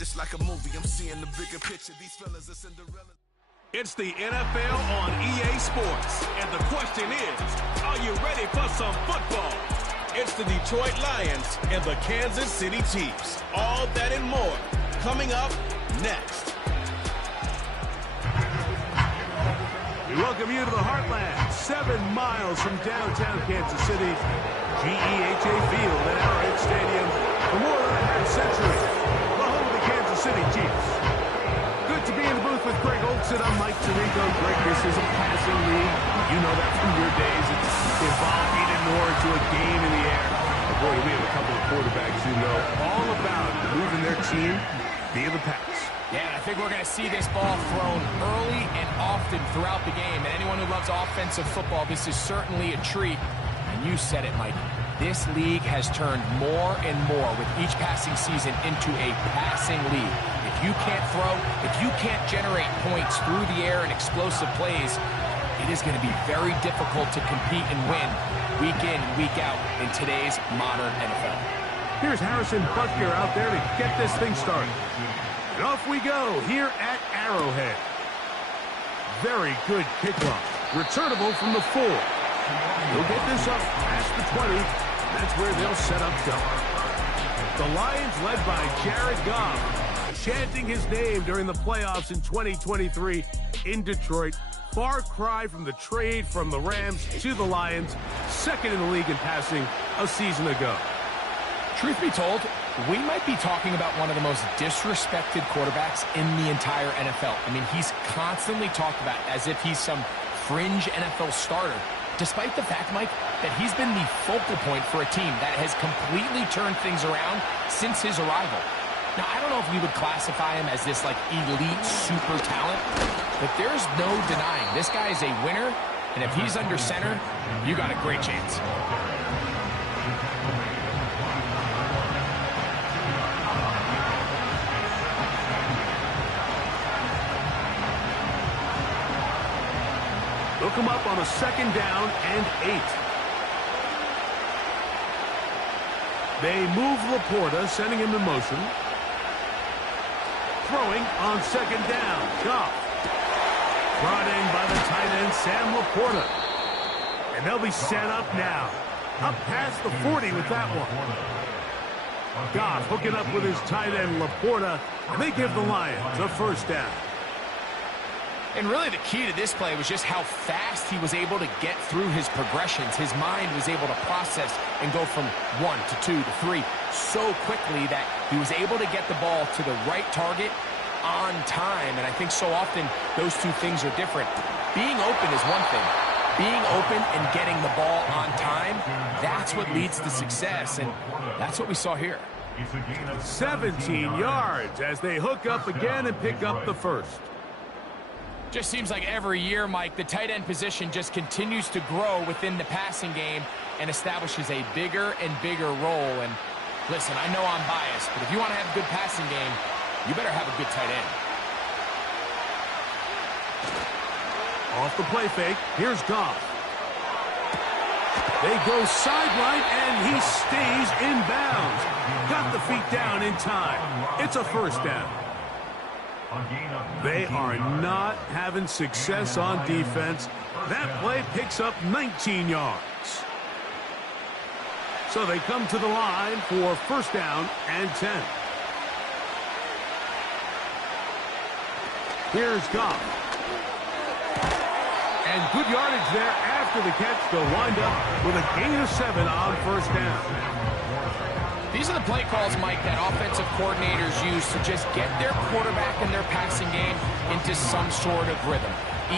It's like a movie, I'm seeing the bigger picture. These fellas are Cinderella. It's the NFL on EA Sports, and the question is, are you ready for some football? It's the Detroit Lions and the Kansas City Chiefs. All that and more coming up next. We welcome you to the Heartland, 7 miles from downtown Kansas City, GEHA Field at Arrowhead Stadium for more than a half-century. The home of the Kansas City Chiefs. Good to be in the booth with Greg Olson. I'm Mike Tirico. Greg, this is a passing league. You know that from your days. It's evolved even more into a game in the air. But boy, we have a couple of quarterbacks who know all about moving their team via the pass. Yeah, I think we're going to see this ball thrown early and often throughout the game. And anyone who loves offensive football, this is certainly a treat. And you said it, Mike. This league has turned more and more with each passing season into a passing league. If you can't throw, if you can't generate points through the air and explosive plays, it is going to be very difficult to compete and win week in and week out in today's modern NFL. Here's Harrison Butker out there to get this thing started. And off we go here at Arrowhead. Very good kickoff. Returnable from the 4. He'll get this up past the 20. That's where they'll set up shop. The Lions led by Jared Goff, chanting his name during the playoffs in 2023 in Detroit. Far cry from the trade from the Rams to the Lions, second in the league in passing a season ago. Truth be told, we might be talking about one of the most disrespected quarterbacks in the entire NFL. I mean, he's constantly talked about as if he's some fringe NFL starter, despite the fact, Mike, that he's been the focal point for a team that has completely turned things around since his arrival. Now, I don't know if we would classify him as this, like, elite super talent, but there's no denying this guy is a winner, and if he's under center, you got a great chance. They'll come up on a 2nd down and 8. They move Laporta, sending him in motion. Throwing on 2nd down. Goff. Brought in by the tight end, Sam Laporta. And they'll be set up now. Up past the 40 with that one. Goff hooking up with his tight end, Laporta. And they give the Lions a 1st down. And really the key to this play was just how fast he was able to get through his progressions. His mind was able to process and go from 1 to 2 to 3 so quickly that he was able to get the ball to the right target on time. And I think so often those two things are different. Being open is one thing. Being open and getting the ball on time, that's what leads to success. And that's what we saw here. 17 yards as they hook up again and pick up the 1st. Just seems like every year, Mike, the tight end position just continues to grow within the passing game and establishes a bigger and bigger role. And listen, I know I'm biased, but if you want to have a good passing game, you better have a good tight end. Off the play fake, here's Goff. They go sideline, and he stays in bounds. Got the feet down in time. It's a 1st down. They are not having success on defense. That play picks up 19 yards. So they come to the line for 1st down and 10. Here's Goff. And good yardage there after the catch. They'll wind up with a gain of 7 on 1st down. These are the play calls, Mike, that offensive coordinators use to just get their quarterback and their passing game into some sort of rhythm.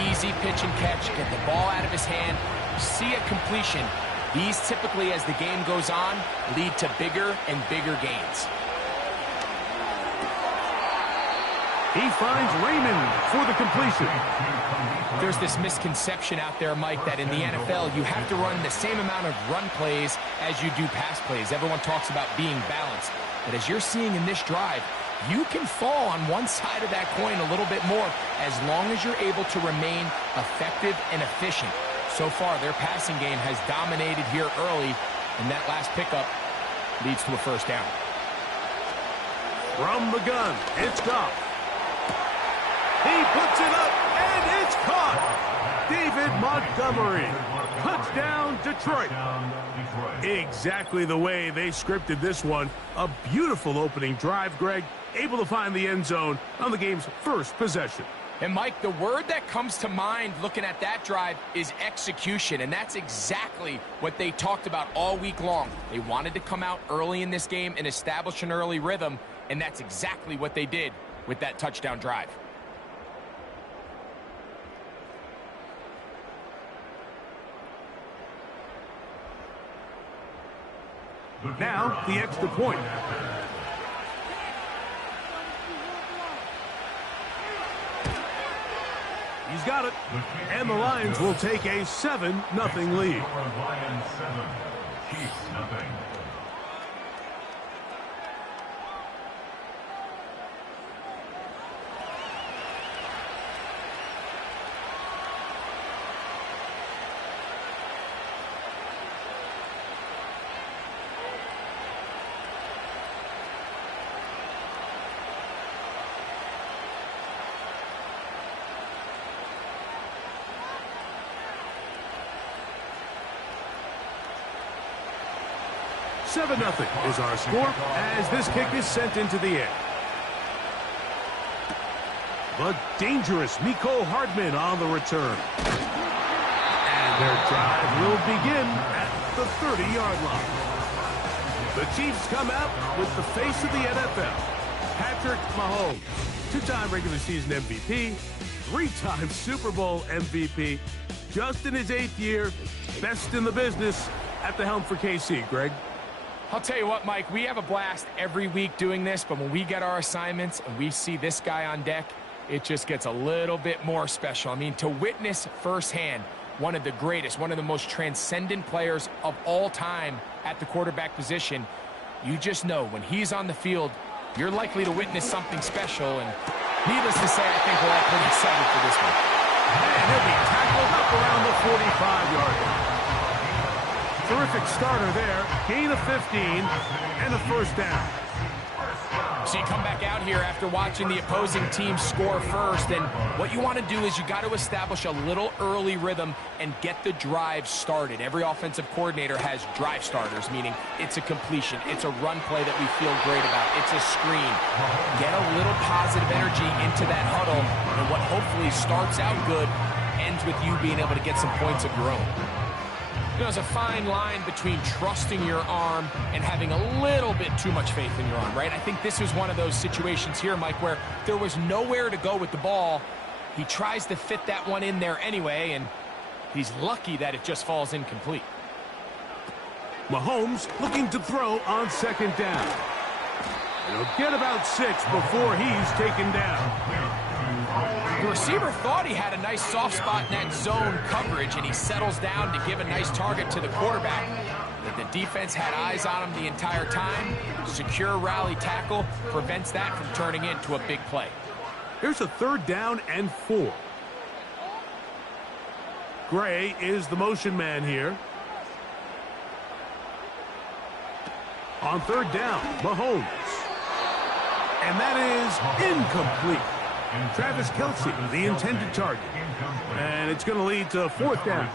Easy pitch and catch, get the ball out of his hand, see a completion. These typically, as the game goes on, lead to bigger and bigger gains. He finds Raymond for the completion. There's this misconception out there, Mike, that in the NFL you have to run the same amount of run plays as you do pass plays. Everyone talks about being balanced. But as you're seeing in this drive, you can fall on one side of that coin a little bit more as long as you're able to remain effective and efficient. So far, their passing game has dominated here early, and that last pickup leads to a 1st down. From the gun, it's Goff. He puts it up, and it's caught. David Montgomery. Touchdown, Detroit. Exactly the way they scripted this one. A beautiful opening drive, Greg. Able to find the end zone on the game's first possession. And, Mike, the word that comes to mind looking at that drive is execution, and that's exactly what they talked about all week long. They wanted to come out early in this game and establish an early rhythm, and that's exactly what they did with that touchdown drive. Now, the extra point. He's got it. And the Lions will take a 7-0 lead. Seven 0 is our score as this kick is sent into the air. The dangerous Mecole Hardman on the return. And their drive will begin at the 30-yard line. The Chiefs come out with the face of the NFL, Patrick Mahomes, two-time regular season MVP, three-time Super Bowl MVP, just in his 8th year, best in the business at the helm for KC, Greg. I'll tell you what, Mike, we have a blast every week doing this, but when we get our assignments and we see this guy on deck, it just gets a little bit more special. I mean, to witness firsthand one of the greatest, one of the most transcendent players of all time at the quarterback position, you just know when he's on the field, you're likely to witness something special, and needless to say, I think we're all pretty excited for this one. And he'll be tackled up around the 45-yard line. Terrific starter there. Gain of 15 and a first down. So you come back out here after watching the opposing team score first, and what you want to do is you got to establish a little early rhythm and get the drive started. Every offensive coordinator has drive starters, meaning it's a completion, it's a run play that we feel great about, it's a screen. Get a little positive energy into that huddle, and what hopefully starts out good ends with you being able to get some points of your own. You know, there's a fine line between trusting your arm and having a little bit too much faith in your arm, right? I think this was one of those situations here, Mike, where there was nowhere to go with the ball. He tries to fit that one in there anyway, and he's lucky that it just falls incomplete. Mahomes looking to throw on second down. And he'll get about 6 before he's taken down. The receiver thought he had a nice soft spot in that zone coverage, and he settles down to give a nice target to the quarterback. But the defense had eyes on him the entire time. Secure rally tackle prevents that from turning into a big play. Here's a 3rd down and 4. Gray is the motion man here. On 3rd down, Mahomes. And that is incomplete. Travis Kelce, the intended target. And it's going to lead to 4th down.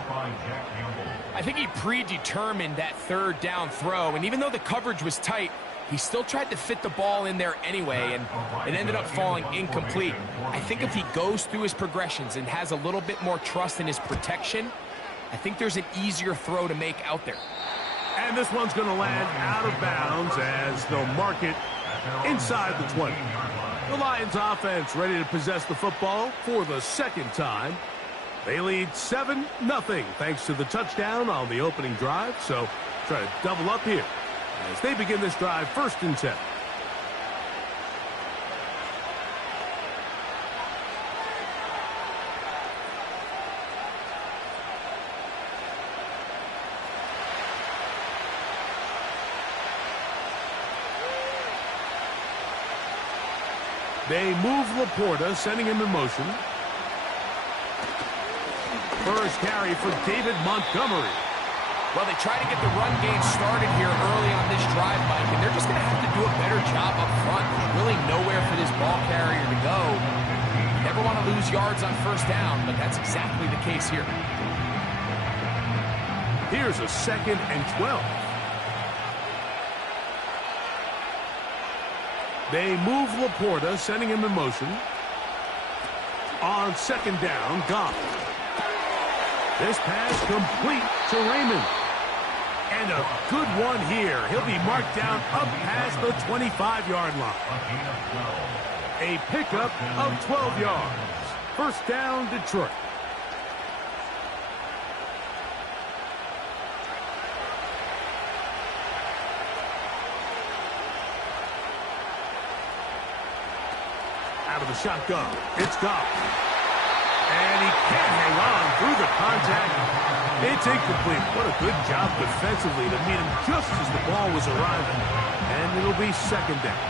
I think he predetermined that 3rd down throw, and even though the coverage was tight, he still tried to fit the ball in there anyway, and it ended up falling incomplete. I think if he goes through his progressions and has a little bit more trust in his protection, I think there's an easier throw to make out there. And this one's going to land out of bounds as they'll mark it inside the 20. The Lions offense ready to possess the football for the 2nd time. They lead 7-0 thanks to the touchdown on the opening drive. So try to double up here as they begin this drive 1st and 10. They move Laporta, sending him in motion. First carry for David Montgomery. Well, they try to get the run game started here early on this drive, Mike, and they're just going to have to do a better job up front. There's really nowhere for this ball carrier to go. You never want to lose yards on first down, but that's exactly the case here. Here's a 2nd and 12. They move Laporta, sending him in motion. On 2nd down, Goff. This pass complete to Raymond. And a good one here. He'll be marked down up past the 25-yard line. A pickup of 12 yards. First down, Detroit. Out of the shotgun, it's Goff. And he can't hang on through the contact. It's incomplete. What a good job defensively to meet him just as the ball was arriving. And it'll be 2nd down.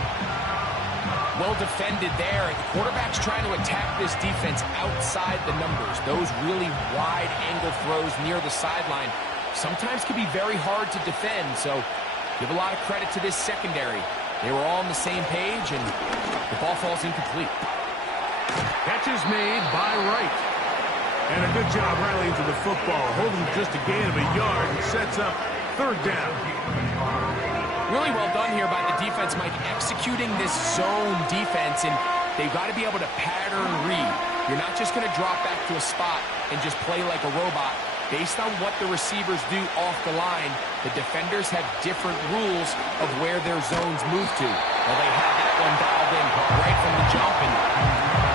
Well defended there. The quarterback's trying to attack this defense outside the numbers. Those really wide angle throws near the sideline sometimes can be very hard to defend. So give a lot of credit to this secondary. They were all on the same page, and the ball falls incomplete. Catch is made by Wright. And a good job rallying to the football, holding just a gain of a yard and sets up 3rd down. Really well done here by the defense, Mike, executing this zone defense, and they've got to be able to pattern read. You're not just going to drop back to a spot and just play like a robot. Based on what the receivers do off the line, the defenders have different rules of where their zones move to. Well, they had that one dialed in right from the jump, and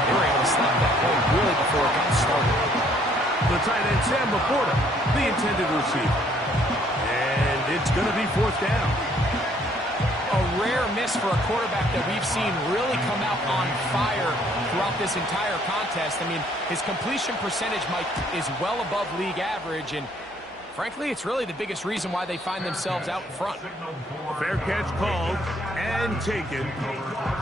they were able to stop that play really before it got started. The tight end, Sam Laporta, the intended receiver. And it's going to be 4th down. A rare miss for a quarterback that we've seen really come out on fire throughout this entire contest. I mean, his completion percentage, Mike, is well above league average, and frankly, it's really the biggest reason why they find themselves out in front. Fair catch called and taken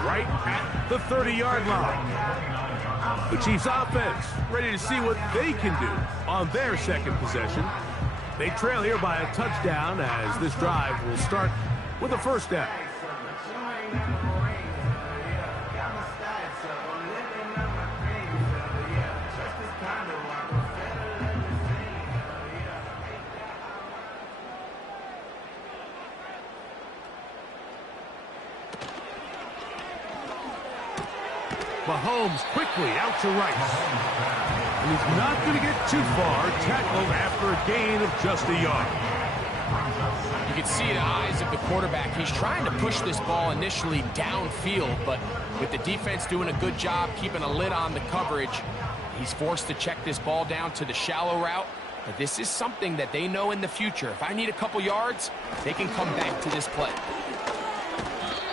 right at the 30-yard line. The Chiefs offense ready to see what they can do on their 2nd possession. They trail here by a touchdown as this drive will start with a 1st down. Mahomes quickly out to right. And he's not going to get too far, tackled after a gain of just a yard. You can see the eyes of the quarterback. He's trying to push this ball initially downfield, but with the defense doing a good job keeping a lid on the coverage, he's forced to check this ball down to the shallow route. But this is something that they know in the future. If I need a couple yards, they can come back to this play.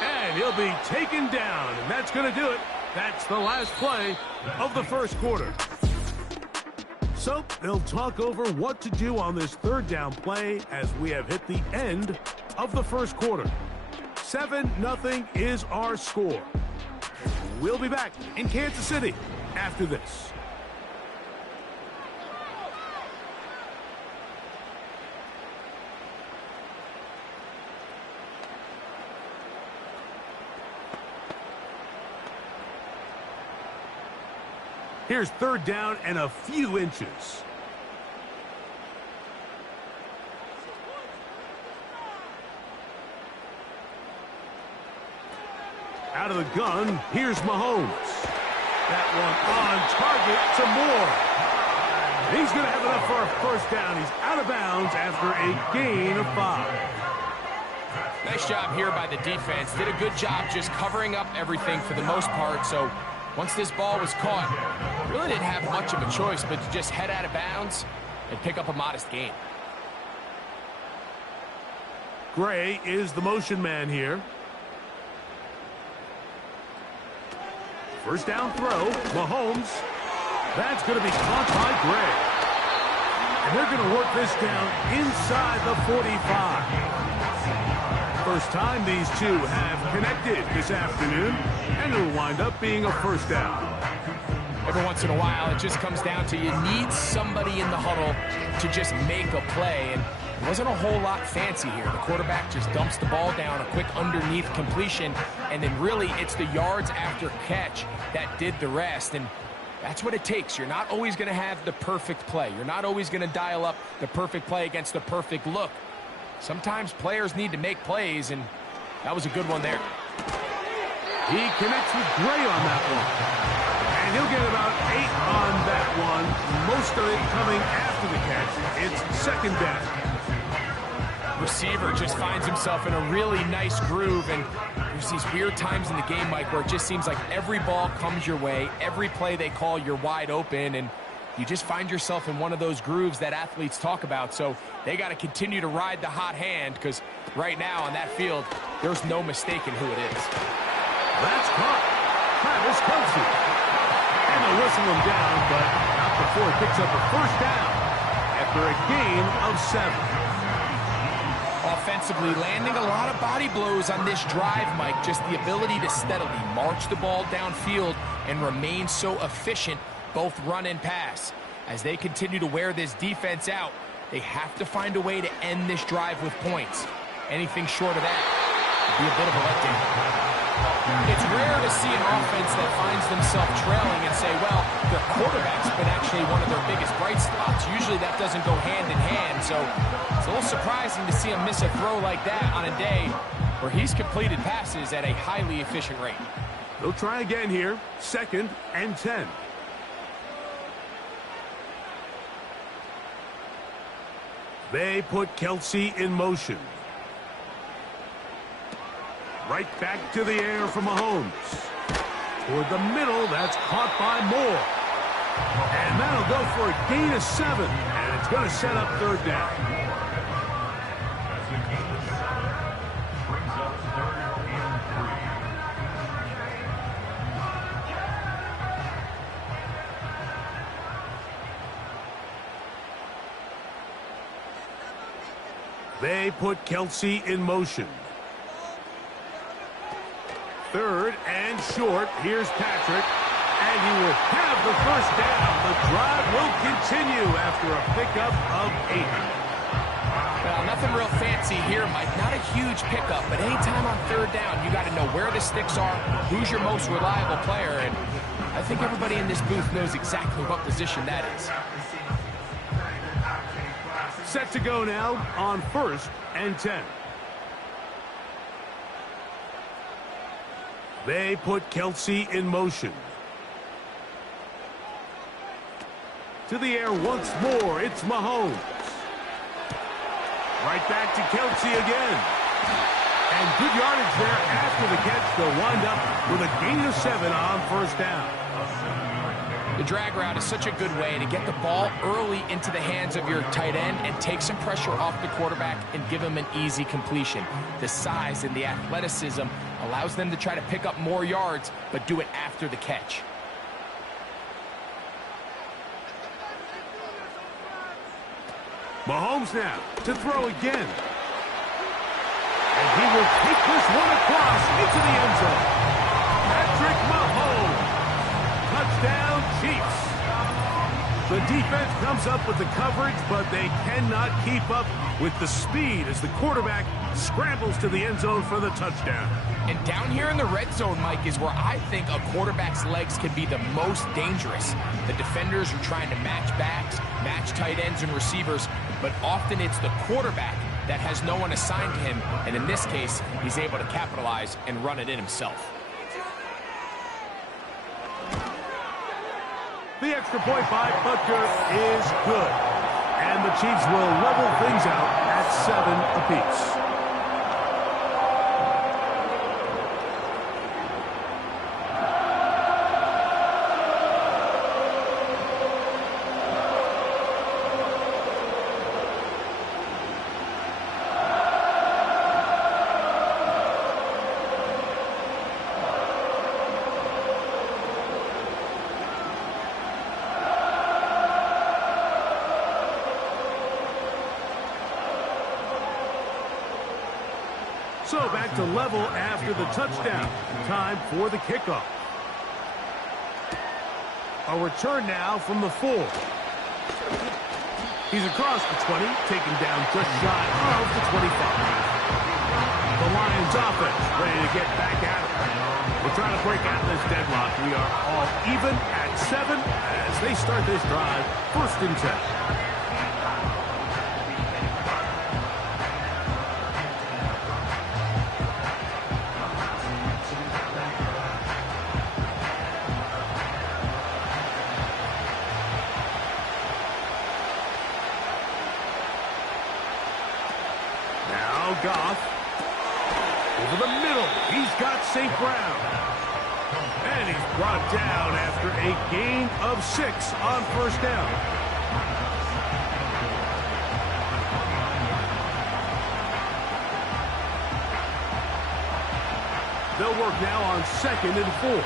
And he'll be taken down, and that's going to do it. That's the last play of the 1st quarter. So they'll talk over what to do on this 3rd down play as we have hit the end of the 1st quarter. 7-0 is our score. We'll be back in Kansas City after this. Here's 3rd down and a few inches. Out of the gun, here's Mahomes. That one on target to Moore. He's going to have enough for a 1st down. He's out of bounds after a gain of 5. Nice job here by the defense. Did a good job just covering up everything for the most part. So once this ball was caught, really didn't have much of a choice but to just head out of bounds and pick up a modest gain. Gray is the motion man here. 1st down throw, Mahomes. That's going to be caught by Gray. And they're going to work this down inside the 45. First time these two have connected this afternoon, and it'll wind up being a 1st down. Every once in a while, it just comes down to you need somebody in the huddle to just make a play. And wasn't a whole lot fancy here. The quarterback just dumps the ball down, a quick underneath completion, and then really it's the yards after catch that did the rest. And that's what it takes. You're not always going to have the perfect play. You're not always going to dial up the perfect play against the perfect look. Sometimes players need to make plays, and that was a good one there. He connects with Gray on that one. And he'll get about 8 on that one. Most of it coming after the catch. It's second down. Receiver just finds himself in a really nice groove, and there's these weird times in the game, Mike, where it just seems like every ball comes your way, every play they call, you're wide open, and you just find yourself in one of those grooves that athletes talk about. So they got to continue to ride the hot hand, because right now on that field, there's no mistaking who it is. That's caught. Travis Kelce. And they'll whistle him down, but not before he picks up a first down after a gain of 7. Offensively, landing a lot of body blows on this drive, Mike. Just the ability to steadily march the ball downfield and remain so efficient, both run and pass. As they continue to wear this defense out, they have to find a way to end this drive with points. Anything short of that would be a bit of a letdown. It's rare to see an offense that finds themselves trailing and say, well, their quarterback's been actually one of their biggest bright spots. Usually that doesn't go hand in hand, so it's a little surprising to see him miss a throw like that on a day where he's completed passes at a highly efficient rate. They'll try again here, 2nd and 10. They put Kelce in motion. Right back to the air from Mahomes. Toward the middle, that's caught by Moore. And that'll go for a gain of 7. And it's going to set up 3rd down. They put Kelce in motion. 3rd and short. Here's Patrick. And he will have the first down. The drive will continue after a pickup of 8. Well, nothing real fancy here, Mike. Not a huge pickup, but anytime on 3rd down, you got to know where the sticks are, who's your most reliable player, and I think everybody in this booth knows exactly what position that is. Set to go now on 1st and 10. They put Kelce in motion. To the air once more, it's Mahomes. Right back to Kelce again. And good yardage there after the catch. They'll wind up with a gain of 7 on 1st down. The drag route is such a good way to get the ball early into the hands of your tight end and take some pressure off the quarterback and give him an easy completion. The size and the athleticism allows them to try to pick up more yards, but do it after the catch. Mahomes now to throw again. And he will take this one across into the end zone. Patrick Mahomes. Touchdown, Chiefs. The defense comes up with the coverage, but they cannot keep up with the speed as the quarterback scrambles to the end zone for the touchdown. And down here in the red zone, Mike, is where I think a quarterback's legs can be the most dangerous. The defenders are trying to match backs, match tight ends and receivers, but often it's the quarterback that has no one assigned to him, and in this case, he's able to capitalize and run it in himself. The extra point by Butker is good. And the Chiefs will level things out at 7 apiece. So back to level after the touchdown. Time for the kickoff. A return now from the 4. He's across the 20, taken down just shy of the 25. The Lions offense ready to get back at it. We're trying to break out of this deadlock. We are all even at 7 as they start this drive, 1st and 10. Goff over the middle. He's got St. Brown. And he's brought down after a gain of 6 on 1st down. They'll work now on 2nd and 4.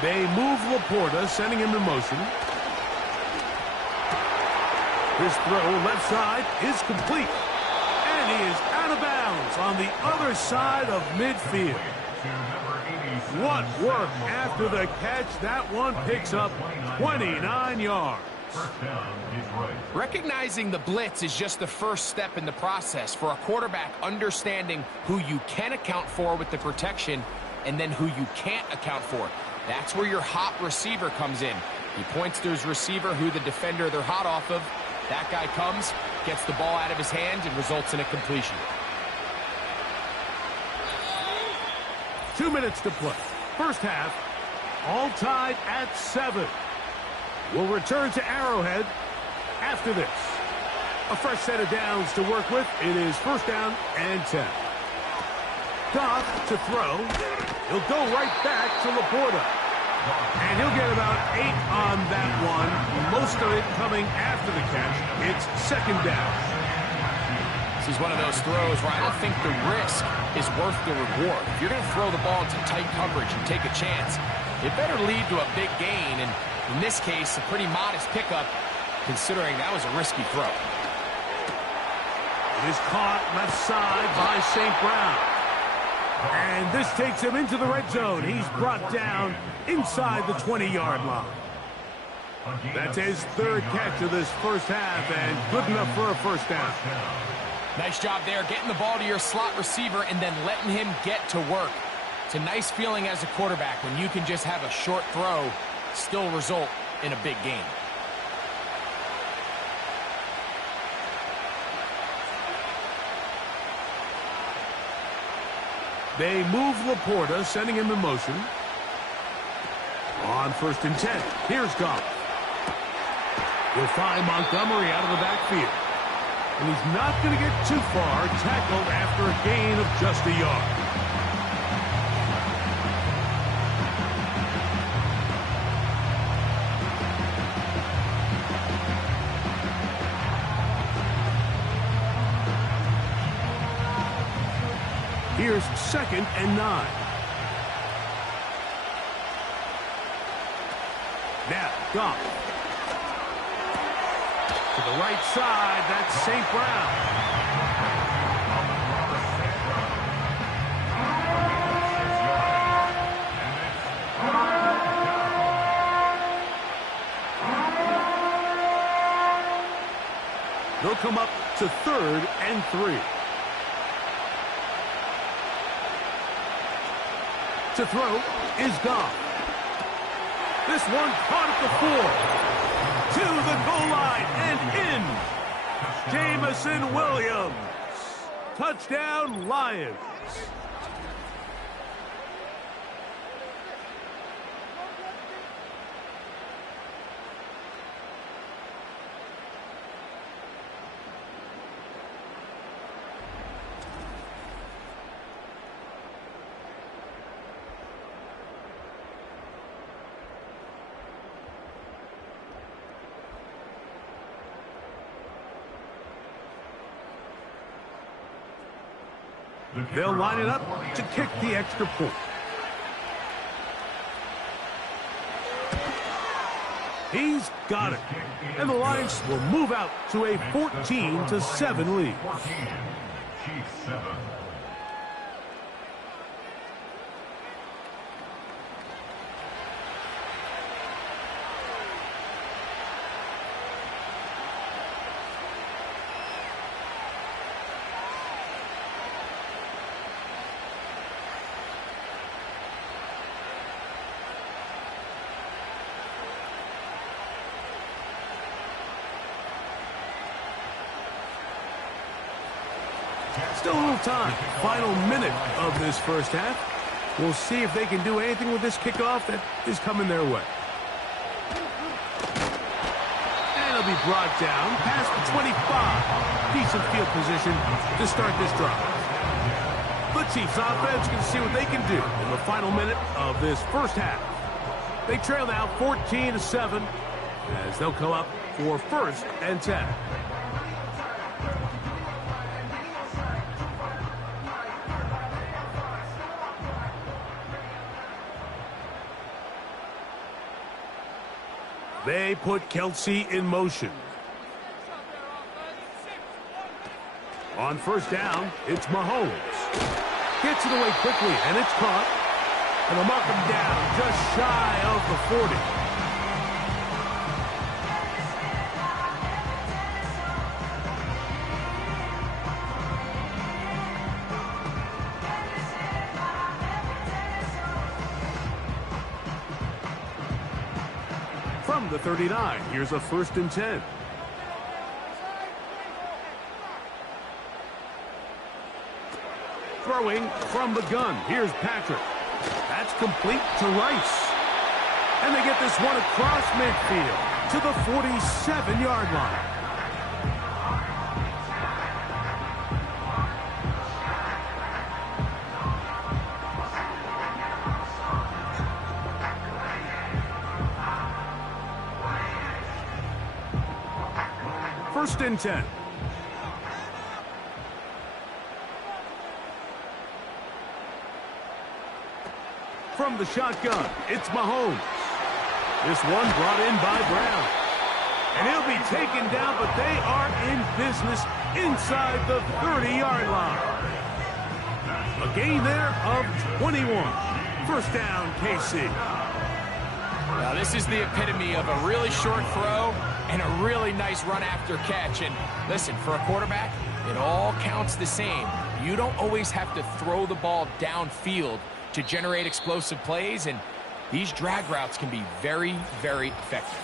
They move Laporta, sending him in motion. His throw left side is complete. And he is out of bounds on the other side of midfield. What work after the catch. That one picks up 29 yards. Recognizing the blitz is just the first step in the process for a quarterback understanding who you can account for with the protection and then who you can't account for. That's where your hot receiver comes in. He points to his receiver who the defender they're hot off of. That guy comes, gets the ball out of his hand, and results in a completion. 2 minutes to play. 1st half, all tied at 7. We'll return to Arrowhead after this. A fresh set of downs to work with. It is 1st down and 10. Goff to throw. He'll go right back to Laporta. And he'll get about 8 on that one. Most of it coming after the catch. It's 2nd down. This is one of those throws where I don't think the risk is worth the reward. If you're going to throw the ball into tight coverage and take a chance, it better lead to a big gain. And in this case, a pretty modest pickup, considering that was a risky throw. It is caught left side by St. Brown. And this takes him into the red zone. He's brought down inside the 20-yard line. That's his 3rd catch of this 1st half, and good enough for a 1st down. Nice job there, getting the ball to your slot receiver and then letting him get to work. It's a nice feeling as a quarterback when you can just have a short throw, still result in a big gain. They move Laporta, sending him in motion. On 1st and 10, here's Goff. He'll find Montgomery out of the backfield. And he's not going to get too far, tackled after a gain of just a yard. Here's 2nd and 9. Now, Goff. To the right side, that's St. Brown. They'll come up to 3rd and 3. To throw is Goff. This one caught at the 4. To the goal line and in. Jamison Williams. Touchdown, Lions. They'll line it up to kick the extra point. He's got it. And the Lions will move out to a 14-7 lead. Still a little time. Final minute of this first half. We'll see if they can do anything with this kickoff that is coming their way. And it'll be brought down past the 25. Decent field position to start this drive. The Chiefs offense can see what they can do in the final minute of this first half. They trail now 14-7 as they'll come up for 1st and 10. They put Kelsey in motion. On 1st down, it's Mahomes. Gets it away quickly, and it's caught. And they'll mark him down just shy of the 40. From the 39, here's a 1st and 10. Throwing from the gun. Here's Patrick. That's complete to Rice. And they get this one across midfield to the 47-yard line. First and 10. From the shotgun, it's Mahomes. This one brought in by Brown. And he'll be taken down, but they are in business inside the 30-yard line. A gain there of 21. 1st down, KC. Now, this is the epitome of a really short throw and a really nice run after catch. And listen, for a quarterback, it all counts the same. You don't always have to throw the ball downfield to generate explosive plays, and these drag routes can be very, very effective.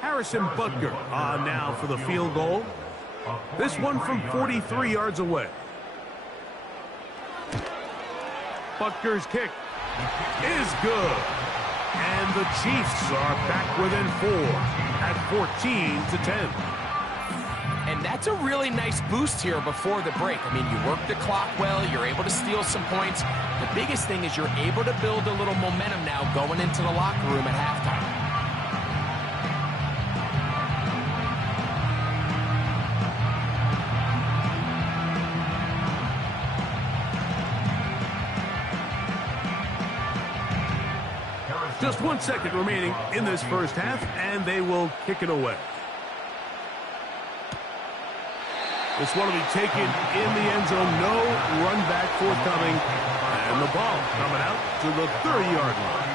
Harrison Butker on now for the field goal. This one from 43 yards away. Butker's kick is good. And the Chiefs are back within 4 at 14-10. And that's a really nice boost here before the break. I mean, you work the clock well, you're able to steal some points. The biggest thing is you're able to build a little momentum now going into the locker room at halftime. Just 1 second remaining in this first half, and they will kick it away. This one will be taken in the end zone. No run back forthcoming. And the ball coming out to the 30-yard line.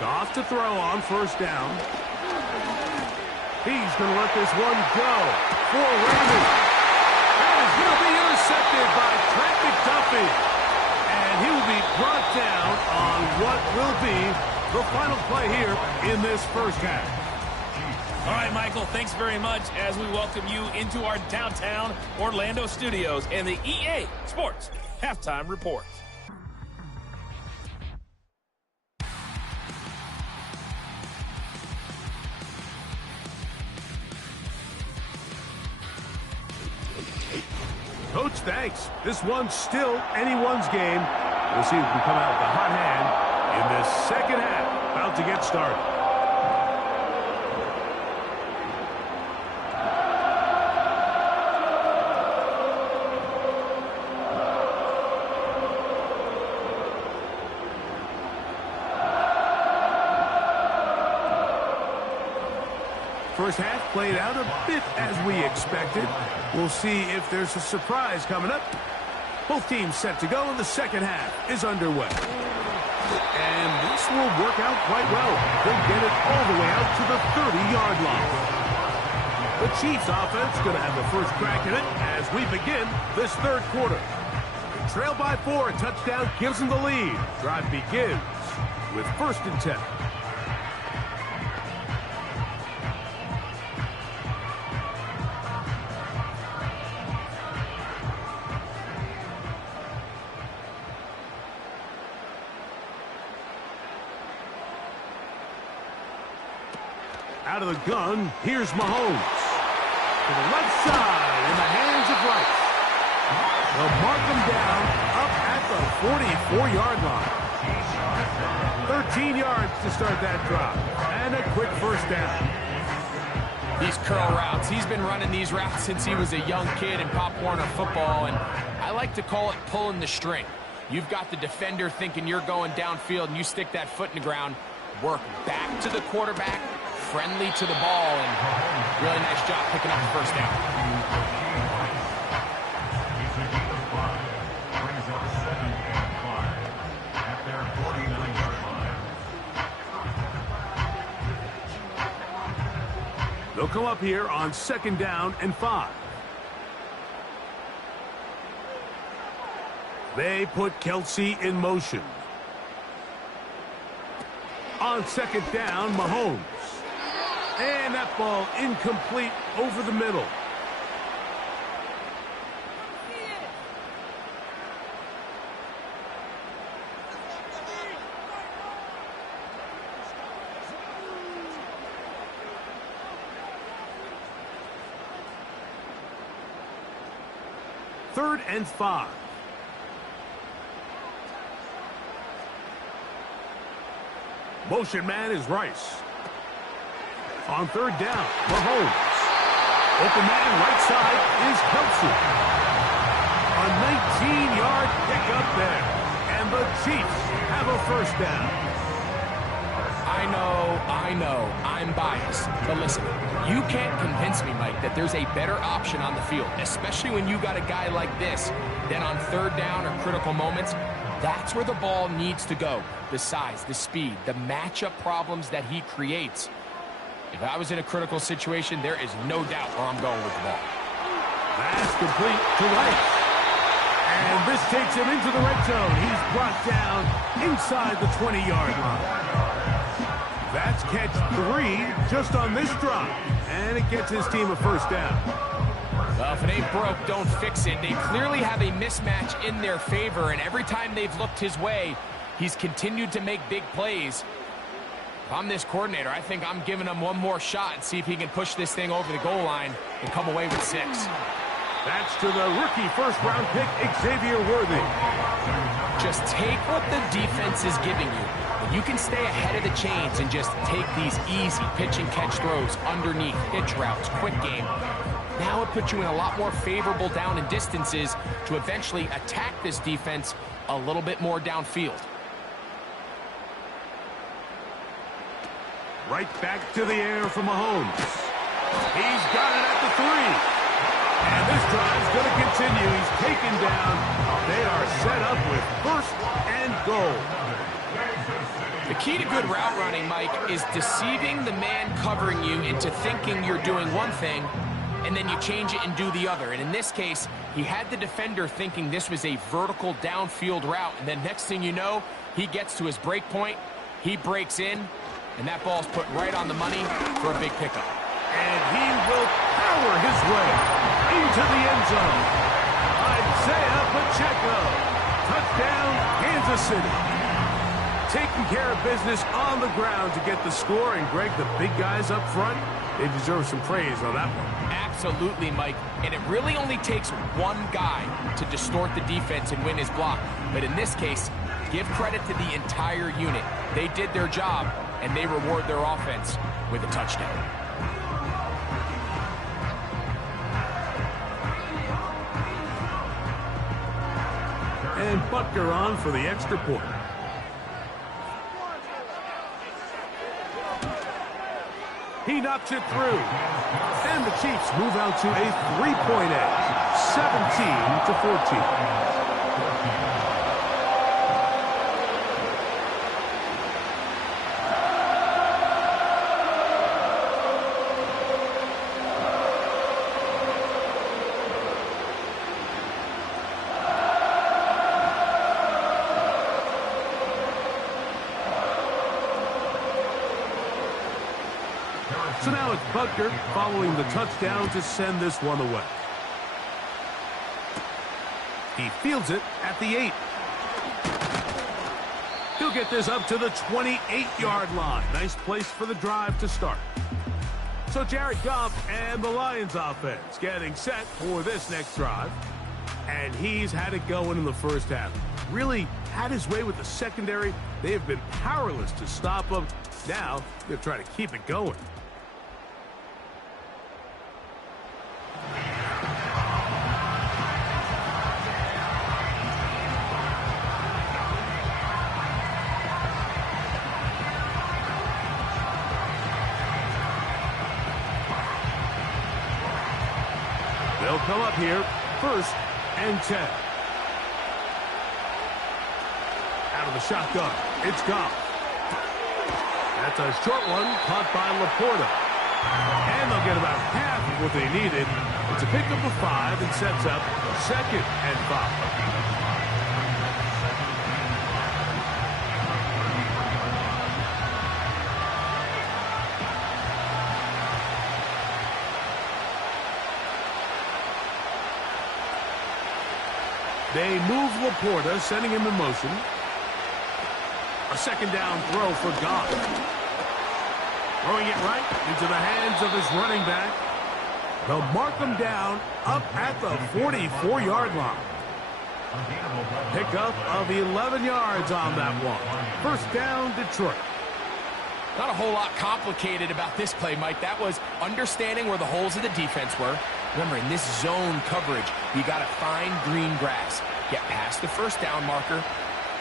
Goff to throw on 1st down. He's going to let this one go for Raymond. That is going to be intercepted by Trent McDuffie. And he will be brought down on what will be the final play here in this first half. All right, Michael, thanks very much as we welcome you into our downtown Orlando studios and the EA Sports Halftime Report. Coach, thanks. This one's still anyone's game. We'll see who can come out with a hot hand in this second half. About to get started. first half played out a bit as we expected. We'll see if there's a surprise coming up. Both teams set to go, and the second half is underway. And this will work out quite well. They'll get it all the way out to the 30-yard line. The Chiefs offense going to have the first crack at it as we begin this third quarter. They trail by 4. A touchdown gives them the lead. Drive begins with 1st and 10. Out of the gun, here's Mahomes. To the left side, in the hands of Rice. They'll mark him down up at the 44-yard line. 13 yards to start that drive. And a quick first down. These curl routes, he's been running these routes since he was a young kid in Pop Warner football, and I like to call it pulling the string. You've got the defender thinking you're going downfield, and you stick that foot in the ground, work back to the quarterback, friendly to the ball, and really nice job picking up the first down. They'll come up here on 2nd down and 5. They put Kelsey in motion. On 2nd down, Mahomes. And that ball incomplete over the middle. Third and 5. Motion man is Rice. On 3rd down, Mahomes. Open man right side is Kelsey. A 19-yard pickup there. And the Chiefs have a first down. I know, I'm biased. But listen, you can't convince me, Mike, that there's a better option on the field, especially when you got a guy like this, than on 3rd down or critical moments. That's where the ball needs to go. The size, the speed, the matchup problems that he creates. If I was in a critical situation, there is no doubt where I'm going with the ball. That's complete to Rice. And this takes him into the red zone. He's brought down inside the 20-yard line. That's catch 3 just on this drive. And it gets his team a first down. Well, if it ain't broke, don't fix it. They clearly have a mismatch in their favor, and every time they've looked his way, he's continued to make big plays. If I'm this coordinator, I think I'm giving him one more shot and see if he can push this thing over the goal line and come away with 6. That's to the rookie first-round pick, Xavier Worthy. Just take what the defense is giving you. When you can stay ahead of the chains and just take these easy pitch-and-catch throws underneath, hitch routes, quick game, now it puts you in a lot more favorable down and distances to eventually attack this defense a little bit more downfield. Right back to the air for Mahomes. He's got it at the 3. And this drive's going to continue. He's taken down. They are set up with 1st and goal. The key to good route running, Mike, is deceiving the man covering you into thinking you're doing one thing, and then you change it and do the other. And in this case, he had the defender thinking this was a vertical downfield route, and then next thing you know, he gets to his break point, he breaks in, and that ball's put right on the money for a big pickup. And he will power his way into the end zone. Isaiah Pacheco. Touchdown, Kansas City. Taking care of business on the ground to get the score. And, Greg, the big guys up front, they deserve some praise on that one. Absolutely, Mike. And it really only takes one guy to distort the defense and win his block. But in this case, give credit to the entire unit. They did their job, and they reward their offense with a touchdown. And Butker on for the extra point. He knocks it through. And the Chiefs move out to a 3-point edge, 17-14. So now it's Butker following the touchdown to send this one away. He fields it at the 8. He'll get this up to the 28-yard line. Nice place for the drive to start. So Jared Goff and the Lions offense getting set for this next drive. And he's had it going in the first half. Really had his way with the secondary. They have been powerless to stop him. Now they're trying to keep it going. They'll come up here, 1st and 10. Out of the shotgun, it's Goff. That's a short one, caught by Laporta. And they'll get about half of what they needed. It's a pickup of 5 and sets up 2nd and 5. They move Laporta, sending him in motion. A 2nd down throw for Goff. Throwing it right into the hands of his running back. They'll mark him down up at the 44-yard line. Pickup of 11 yards on that one. 1st down, Detroit. Not a whole lot complicated about this play, Mike. That was understanding where the holes of the defense were. Remember, in this zone coverage, you got to find green grass. Get past the 1st down marker,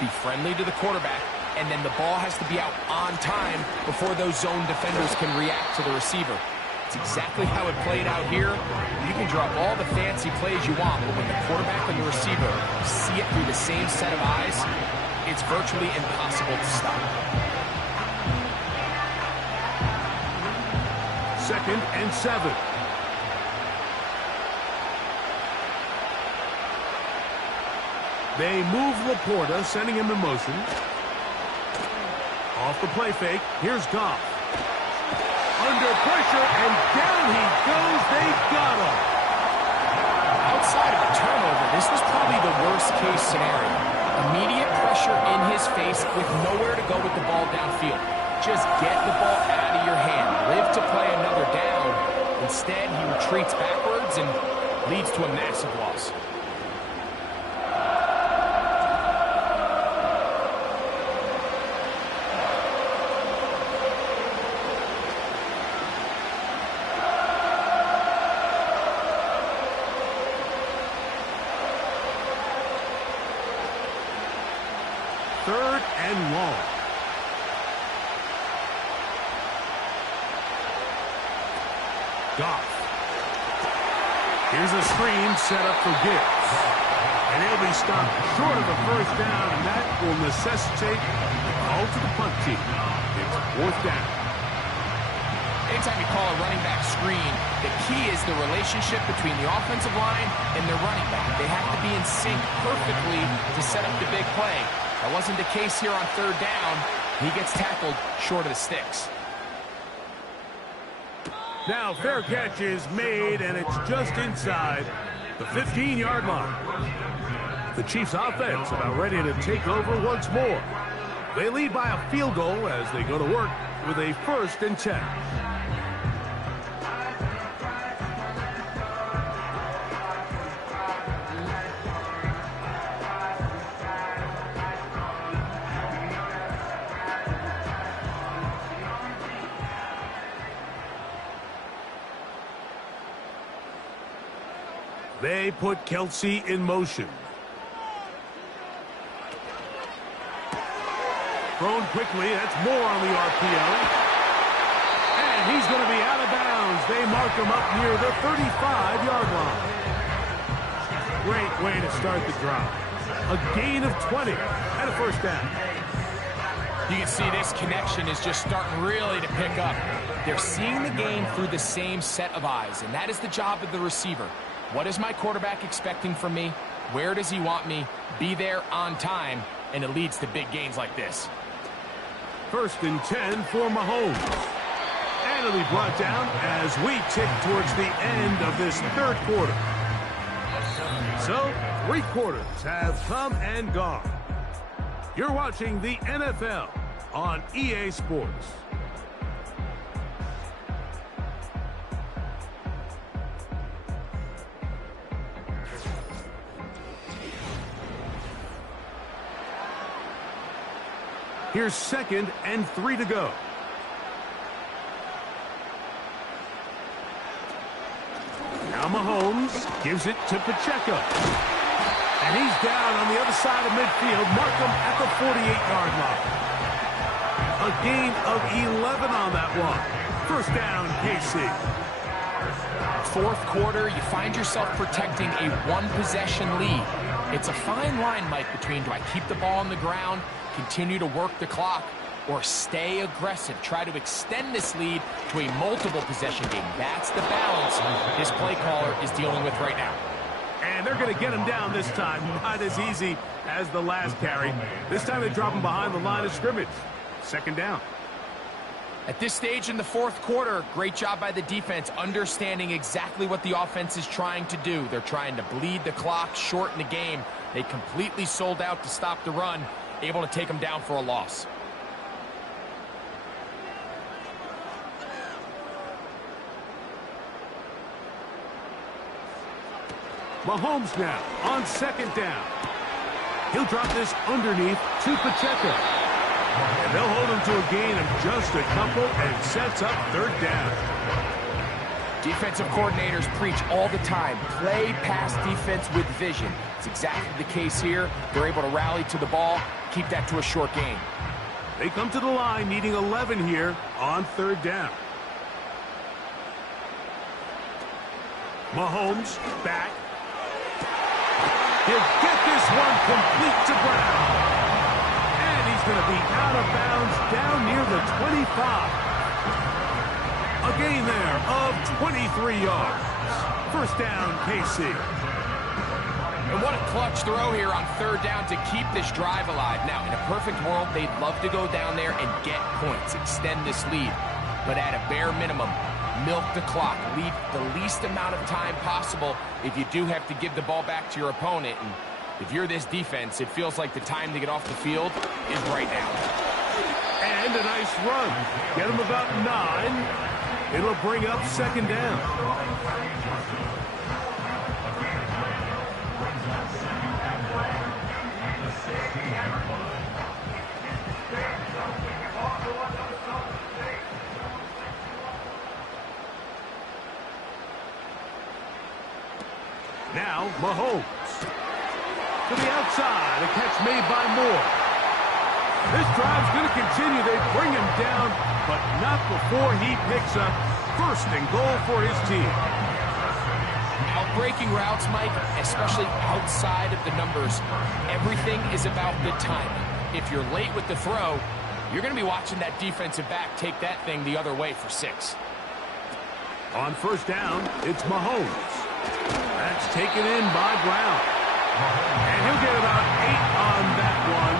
be friendly to the quarterback, and then the ball has to be out on time before those zone defenders can react to the receiver. It's exactly how it played out here. You can drop all the fancy plays you want, but when the quarterback and the receiver see it through the same set of eyes, it's virtually impossible to stop. 2nd and 7. They move Laporta, sending him in motion. Off the play fake, here's Goff. Under pressure, and down he goes. They've got him. Outside of a turnover, this was probably the worst-case scenario. Immediate pressure in his face with nowhere to go with the ball downfield. Just get the ball out of your hand. Live to play another down. Instead, he retreats backwards and leads to a massive loss. Third and long. Goff. Here's a screen set up for Gibbs. And he'll be stopped short of the 1st down, and that will necessitate a call to the punt team. It's 4th down. Anytime you call a running back screen, the key is the relationship between the offensive line and their running back. They have to be in sync perfectly to set up the big play. That wasn't the case here on 3rd down. He gets tackled short of the sticks. Now fair catch is made, and it's just inside the 15-yard line. The Chiefs offense about ready to take over once more. They lead by a field goal as they go to work with a 1st and 10. They put Kelsey in motion. Thrown quickly. That's more on the RPO. And And he's going to be out of bounds. They mark him up near the 35-yard line. Great way to start the drive. A gain of 20 and a first down. You can see this connection is just starting really to pick up. They're seeing the game through the same set of eyes, and that is the job of the receiver. What is my quarterback expecting from me? Where does he want me? Be there on time, and it leads to big gains like this. 1st and 10 for Mahomes. And it'll be brought down as we tick towards the end of this 3rd quarter. So, 3 quarters have come and gone. You're watching the NFL on EA Sports. Here's 2nd and 3 to go. Now Mahomes gives it to Pacheco. And he's down on the other side of midfield. Mark him at the 48-yard line. A gain of 11 on that one. 1st down, KC. 4th quarter, you find yourself protecting a 1-possession lead. It's a fine line, Mike, between do I keep the ball on the ground, continue to work the clock, or stay aggressive, try to extend this lead to a multiple possession game. That's the balance this play caller is dealing with right now. And they're going to get him down this time. Not as easy as the last carry. This time they drop him behind the line of scrimmage. 2nd down. At this stage in the 4th quarter, great job by the defense, understanding exactly what the offense is trying to do. They're trying to bleed the clock, shorten the game. They completely sold out to stop the run, able to take them down for a loss. Mahomes now on 2nd down. He'll drop this underneath to Pacheco. And they'll hold him to a gain of just a couple and sets up 3rd down. Defensive coordinators preach all the time, play pass defense with vision. It's exactly the case here. They're able to rally to the ball, keep that to a short gain. They come to the line needing 11 here on 3rd down. Mahomes back. He'll get this one complete to Brown. And he's going to be out of bounds down near the 25. A gain there of 23 yards. 1st down, KC. And what a clutch throw here on 3rd down to keep this drive alive. Now, in a perfect world, they'd love to go down there and get points, extend this lead. But at a bare minimum, milk the clock, leave the least amount of time possible if you do have to give the ball back to your opponent. And if you're this defense, it feels like the time to get off the field is right now. And a nice run. Get him about 9. It'll bring up 2nd down. Now, Mahomes. To the outside, a catch made by Moore. This drive's going to continue. They bring him down, but not before he picks up 1st and goal for his team. Outbreaking routes, Mike, especially outside of the numbers, everything is about the timing. If you're late with the throw, you're going to be watching that defensive back take that thing the other way for 6. On 1st down, it's Mahomes. That's taken in by Brown. And he'll get about 8 on that one.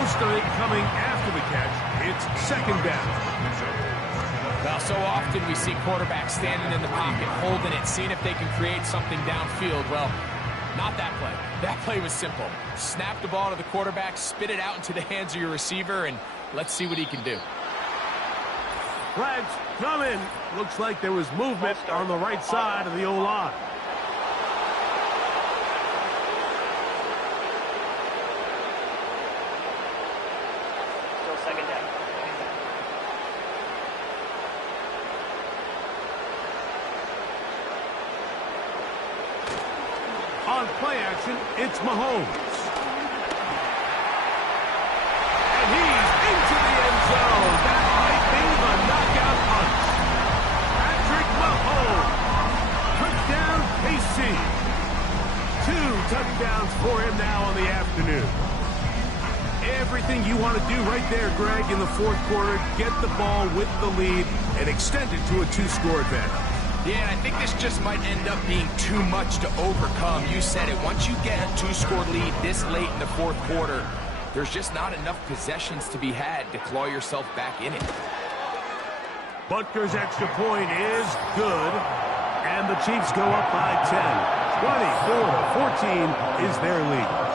Most of it coming after the catch. It's 2nd down. Well, so often we see quarterbacks standing in the pocket, holding it, seeing if they can create something downfield. Well, not that play. That play was simple. Snap the ball to the quarterback, spit it out into the hands of your receiver, and let's see what he can do. Flags coming. Looks like there was movement on the right side of the O-line. On play action, it's Mahomes. And he's into the end zone. That might be the knockout punch. touchdowns for him now on the afternoon. Everything you want to do right there, Greg, in the fourth quarter, get the ball with the lead and extend it to a 2-score advantage. Yeah, and I think this just might end up being too much to overcome. You said it. Once you get a 2-score lead this late in the fourth quarter, there's just not enough possessions to be had to claw yourself back in it. Butker's extra point is good, and the Chiefs go up by 10. 24-14 is their lead.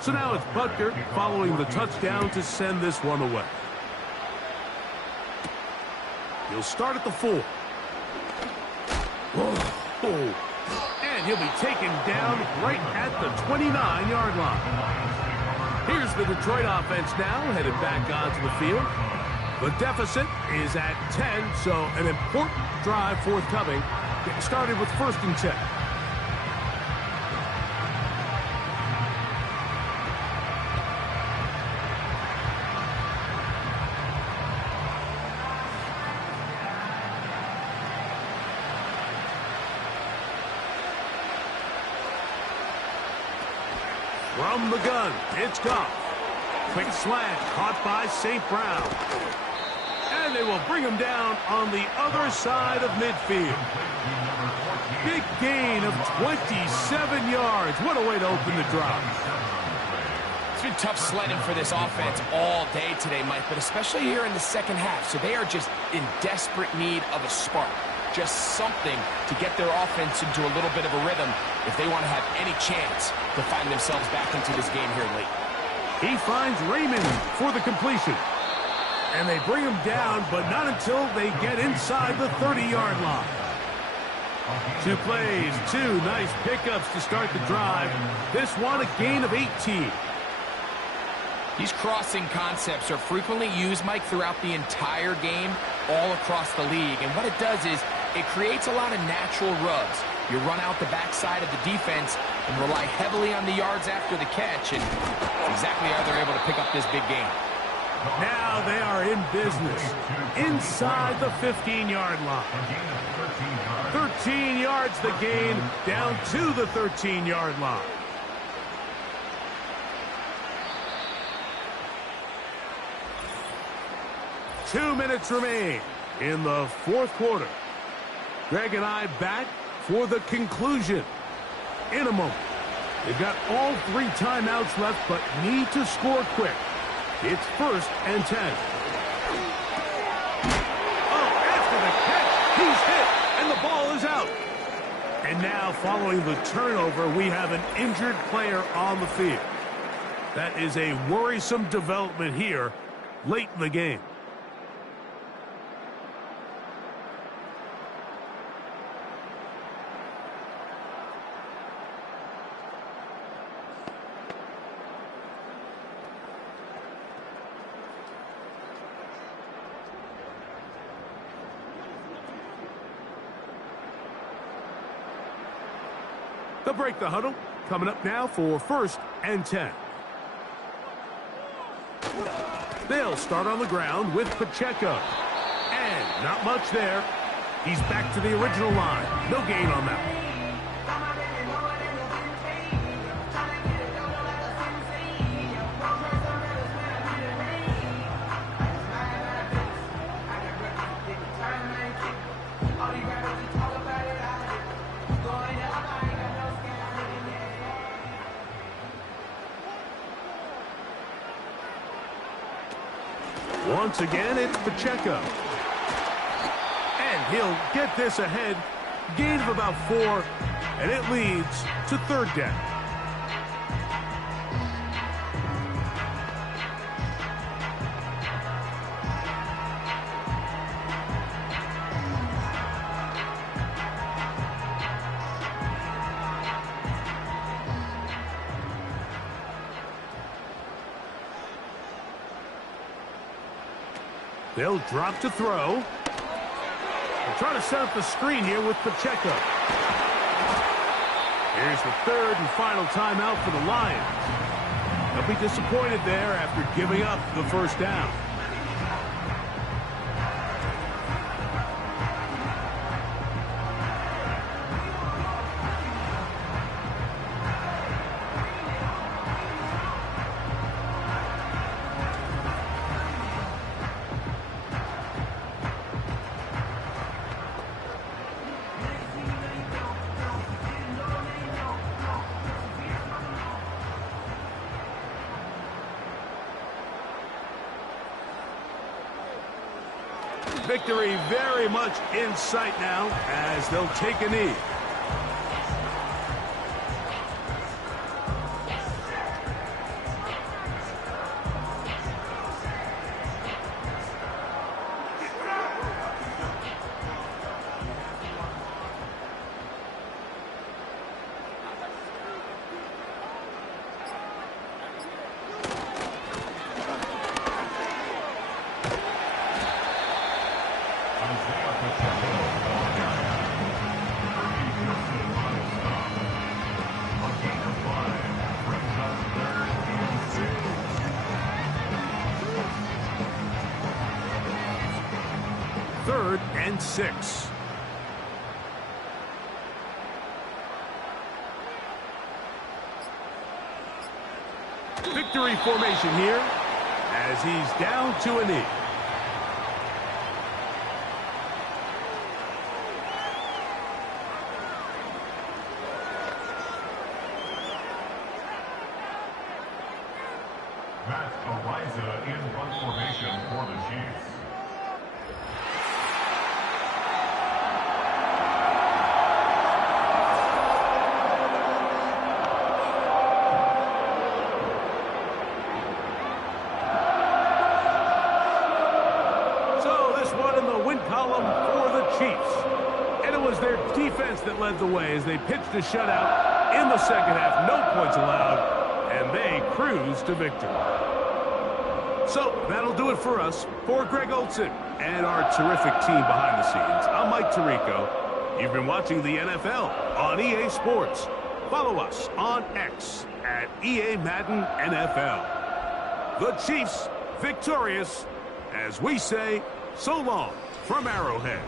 So now it's Butker following the touchdown to send this one away. He'll start at the 4. Whoa. And he'll be taken down right at the 29-yard line. Here's the Detroit offense now, headed back onto the field. The deficit is at 10, so an important drive forthcoming. Getting started with 1st and 10. From the gun, it's Goff. Quick slant, caught by St. Brown. And they will bring him down on the other side of midfield. Big gain of 27 yards. What a way to open the drive. It's been tough sledding for this offense all day today, Mike, but especially here in the second half. So they are just in desperate need of a spark. Just something to get their offense into a little bit of a rhythm if they want to have any chance to find themselves back into this game here late. He finds Raymond for the completion. And they bring him down, but not until they get inside the 30-yard line. 2 plays, 2 nice pickups to start the drive. This one a gain of 18. These crossing concepts are frequently used, Mike, throughout the entire game, all across the league. And what it does is it creates a lot of natural rubs. You run out the backside of the defense and rely heavily on the yards after the catch, and exactly how they're able to pick up this big game. Now they are in business inside the 15-yard line. 13 yards the gain, down to the 13-yard line. Two minutes remain in the fourth quarter. Greg and I back for the conclusion in a moment. They've got all 3 timeouts left, but need to score quick. It's 1st and 10. Oh, after the catch, he's hit, and the ball is out. And now, following the turnover, we have an injured player on the field. That is a worrisome development here late in the game. They'll break the huddle. Coming up now for 1st and 10. They'll start on the ground with Pacheco. And not much there. He's back to the original line. No gain on that one. Once again, it's Pacheco. And he'll get this ahead. Gain of about 4, and it leads to 3rd down. They'll drop to throw. They're trying to set up the screen here with Pacheco. Here's the third and final timeout for the Lions. They'll be disappointed there after giving up the first down. Victory very much in sight now as they'll take a knee. Third and 6. Victory formation here as he's down to a knee. Matt Eliza in punt formation for the Chiefs. For the Chiefs. And it was their defense that led the way as they pitched a shutout in the second half. No points allowed, and they cruised to victory. So that'll do it for us. For Greg Olson and our terrific team behind the scenes, I'm Mike Tirico. You've been watching the NFL on EA Sports. Follow us on X at EA Madden NFL. The Chiefs victorious as we say so long from Arrowhead.